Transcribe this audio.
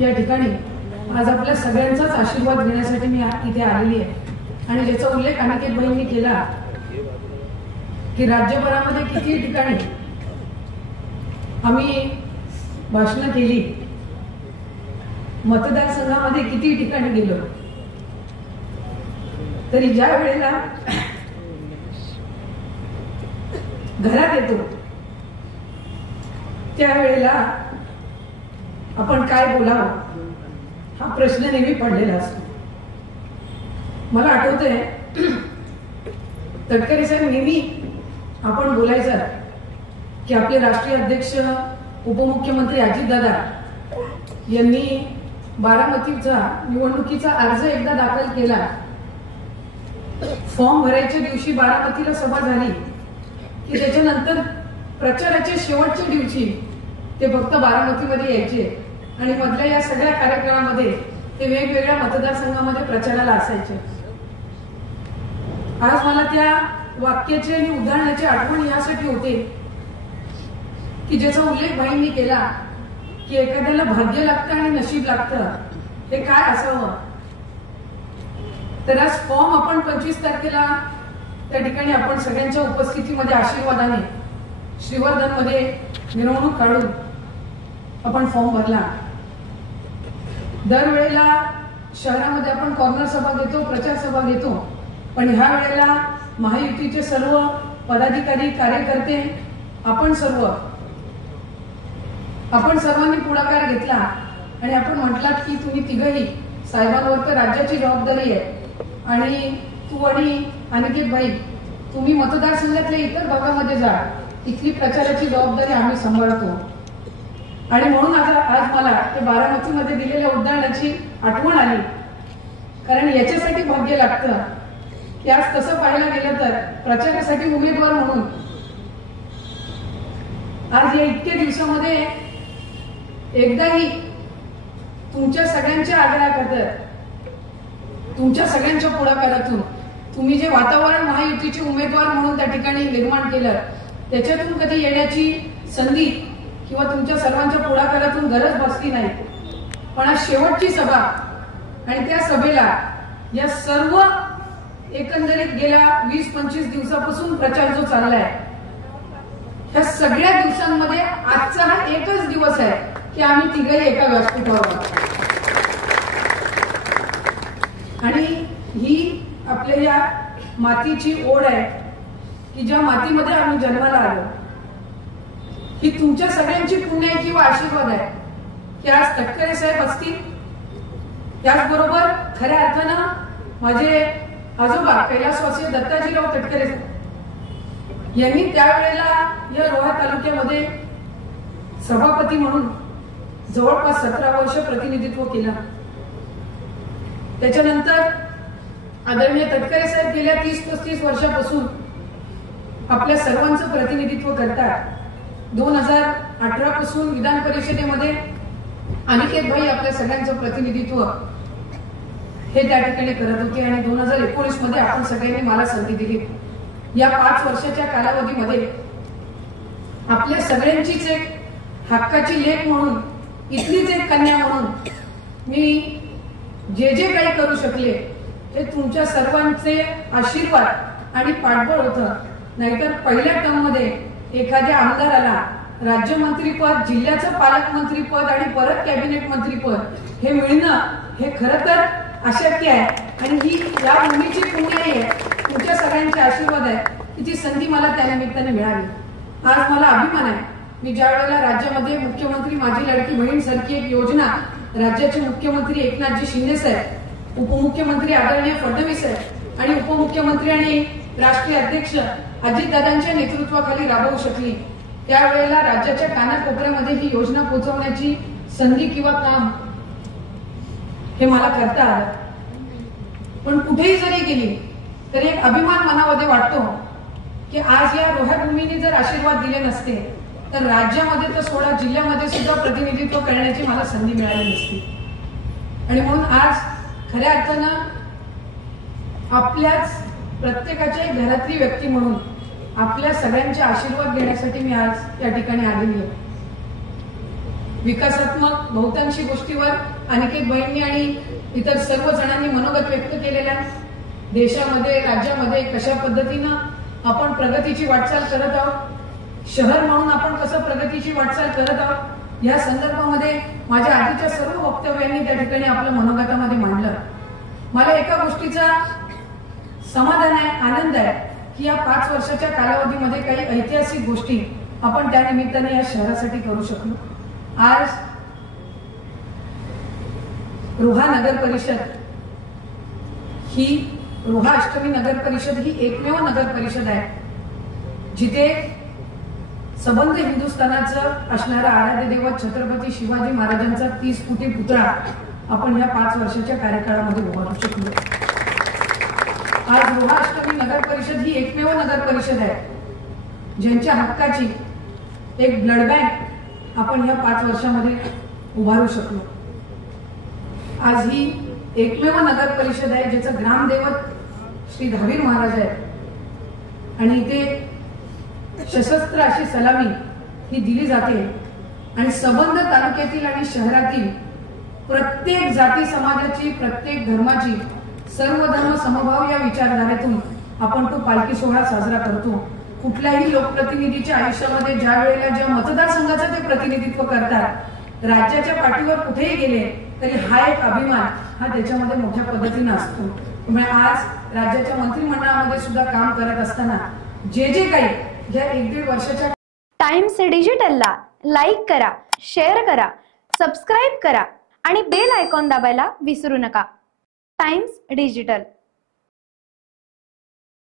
या ठिकाणी आज आपल्या सगळ्यांचाच आशीर्वाद घेण्यासाठी मी इथे आलेली आहे। आणि ज्याचा उल्लेख अनिकेत भाईंनी केला की राज्यभरामध्ये किती ठिकाणी आम्ही भाषणं केली, मतदारसंघामध्ये किती ठिकाणी गेलो, तरी ज्या वेळेला घरात येतो त्यावेळेला आपण काय बोलावं हा प्रश्न नेहमी पडलेला असतो। मला आठवतंय तटकरे साहेब नेहमी आपण बोलायचं की आपले राष्ट्रीय अध्यक्ष उपमुख्यमंत्री अजितदादा यांनी बारामतीचा निवडणुकीचा अर्ज एकदा दाखल केला, फॉर्म भरायच्या दिवशी बारामतीला सभा झाली की त्याच्यानंतर प्रचाराच्या शेवटच्या दिवशी ते फक्त बारामतीमध्ये यायचे आणि मधल्या या सगळ्या कार्यक्रमामध्ये ते वेगवेगळ्या मतदारसंघामध्ये प्रचाराला असायचे। आज मला त्या वाक्याची आणि उदाहरणाची आठवण यासाठी होते की ज्याचा उल्लेख भाईंनी केला की एखाद्याला भाग्य लागतं आणि नशीब लागतं, हे काय असावं। तर आज फॉर्म आपण 25 तारखेला त्या ठिकाणी आपण सगळ्यांच्या उपस्थितीमध्ये आशीर्वादाने श्रीवर्धनमध्ये मिरवणूक काढून आपण फॉर्म भरला। दरवेळेला शहरामध्ये आपण कॉर्नर सभा घेतो, प्रचार सभा घेतो, पण ह्या वेळेला महायुतीचे सर्व पदाधिकारी कार्यकर्ते आपण सर्वांनी पुढाकार घेतला आणि आपण म्हटलात की तुम्ही तिघही साहेबांवर तर राज्याची जबाबदारी आहे आणि तू आणि अनिकेत भाई तुम्ही मतदारसंघातल्या इतर भागामध्ये जा, इथली प्रचाराची जबाबदारी आम्ही सांभाळतो। आणि म्हणून आज मला ते बारामतीमध्ये दिलेल्या उदाहरणाची आठवण आली, कारण याच्यासाठी भाग्य लागतं की आज तसं पाहायला गेलं तर प्रचारासाठी उमेदवार म्हणून आज या इतक्या दिवसामध्ये एकदाही तुमच्या सगळ्यांच्या आग्रहाखातर, तुमच्या सगळ्यांच्या पुढाकारातून तुम्ही जे वातावरण महायुतीचे उमेदवार म्हणून त्या ठिकाणी निर्माण केलं त्याच्यातून कधी येण्याची संधी किंवा तुमच्या सर्वांच्या पुढाकारातून गरज भासली नाही। पण आज शेवटची सभा आणि त्या सभेला या सर्व एकंदरीत गेल्या 20-25 दिवसापासून प्रचार जो चाललाय त्या सगळ्या दिवसांमध्ये आजचा हा एकच दिवस आहे की आम्ही तिघही एका व्यासपीठावर आणि ही आपल्या या मातीची ओढ आहे की ज्या मातीमध्ये आम्ही जन्माला आलो, ही तुमच्या सगळ्यांची पुण्य आहे किंवा आशीर्वाद आहे की आज तटकरे साहेब असतील, त्याचबरोबर खऱ्या अर्थानं माझे आजोबा कैलासवासी दत्ताजीराव तटकरे यांनी त्यावेळेला या रोहा तालुक्यामध्ये सभापती म्हणून जवळपास 17 वर्ष प्रतिनिधित्व केलं। त्याच्यानंतर आदरणीय तटकरे साहेब गेल्या 30-35 वर्षापासून आपल्या सर्वांचं प्रतिनिधित्व करतात। 2018 पासून विधान परिषदेमध्ये अनिकेत भाई आपल्या सगळ्यांचं प्रतिनिधित्व हे त्या ठिकाणी करत होते आणि 2019 मध्ये आपण सगळ्यांनी मला संधी दिली। या 5 वर्षाच्या कालावधीमध्ये आपल्या सगळ्यांचीच एक हक्काची लेक म्हणून, इथलीच एक कन्या म्हणून मी जे जे काही करू शकले ते तुमच्या सर्वांचे आशीर्वाद आणि पाठबळ होतं। नाहीतर पहिल्या टर्म मध्ये एखाद्या आमदाराला राज्यमंत्रीपद, जिल्ह्याचं पालकमंत्रीपद आणि परत कॅबिनेट मंत्रीपद हे मिळणं हे खरं तर अशक्य आहे आणि ही या भूमीची पुण्य आहे, तुमच्या सगळ्यांचे आशीर्वाद आहे की ती संधी मला त्या निमित्ताने मिळाली। आज मला अभिमान आहे, मी ज्या वेळेला राज्यामध्ये मुख्यमंत्री माझी लाडकी बहीण सारखी एक योजना राज्याचे मुख्यमंत्री एकनाथजी शिंदे साहेब, उपमुख्यमंत्री आदरणीय फडणवीस साहेब आणि उपमुख्यमंत्री आणि राष्ट्रीय अध्यक्ष अजितदादांच्या नेतृत्वाखाली राबवू शकली, त्यावेळेला राज्याच्या कानाकोपऱ्यामध्ये ही योजना पोहोचवण्याची संधी किंवा काम हे मला करता आलं। पण कुठेही जरी गेली तरी एक अभिमान मनामध्ये वाटतो की आज या रोह्याभूमीने जर आशीर्वाद दिले नसते तर राज्यामध्ये तर सोडा जिल्ह्यामध्ये सुद्धा प्रतिनिधित्व करण्याची मला संधी मिळाली नसती। आणि म्हणून आज खऱ्या अर्थानं आपल्याच प्रत्येकाच्या घरातली व्यक्ती म्हणून आपल्या सगळ्यांचे आशीर्वाद घेण्यासाठी मी आज या ठिकाणी आलेली आहे। विकासात्मक बहुतांशी गोष्टीवर अनिकेत बहिणी आणि इतर सर्व जणांनी मनोगत व्यक्त केलेल्या देशामध्ये राज्यामध्ये कशा पद्धतीनं आपण प्रगतीची वाटचाल करत आहोत, शहर म्हणून आपण कसं प्रगतीची वाटचाल करत आहोत, या संदर्भामध्ये माझ्या आधीच्या सर्व वक्तव्यांनी त्या ठिकाणी आपलं मनोगतामध्ये मांडलं. मला एका गोष्टीचा समाधान आहे, आनंद आहे की या 5 वर्षाच्या कालावधीमध्ये काही ऐतिहासिक गोष्टी आपण त्या निमित्ताने या शहरासाठी करू शकलो. आज रोहा नगर परिषद ही रोहा अष्टमी नगर परिषद ही एकमेव नगर परिषद आहे जिथे सबंध हिंदुस्थानाचं असणारा आराध्य दैवत छत्रपती शिवाजी महाराजांचा 30 फुटी पुतळा आपण या 5 वर्षाच्या कार्यकाळामध्ये उभारू शकलो. आज रोहा अष्टमी नगर परिषद ही एकमेव नगर परिषद आहे ज्यांच्या हक्काची एक ब्लड बँक आपण या 5 वर्षामध्ये उभारू शकलो. आज ही एकमेव नगर परिषद आहे ज्याचं ग्रामदैवत श्री धावीर महाराज आहे आणि इथे सशस्त्र अशी सलामी ही दिली जाते आणि सबंध तालुक्यातील आणि शहरातील प्रत्येक जाती समाजाची, प्रत्येक धर्माची, सर्व धर्म समभाव या विचारधारेतून आपण तो पालखी सोहळा साजरा करतो. कुठल्याही लोकप्रतिनिधीच्या आयुष्यामध्ये ज्या वेळेला ज्या मतदारसंघाचं ते प्रतिनिधित्व करतात, राज्याच्या पाठीवर कुठेही गेले तरी हा एक अभिमान हा त्याच्यामध्ये मोठ्या पद्धतीने असतो. त्यामुळे आज राज्याच्या मंत्रिमंडळामध्ये सुद्धा काम करत असताना जे काही ज्या 1-1.5 वर्षाच्या टाइम्स डिजिटलला लाईक करा, शेअर करा, सबस्क्राईब करा आणि बेल आयकॉन दाबायला विसरू नका. Times digital.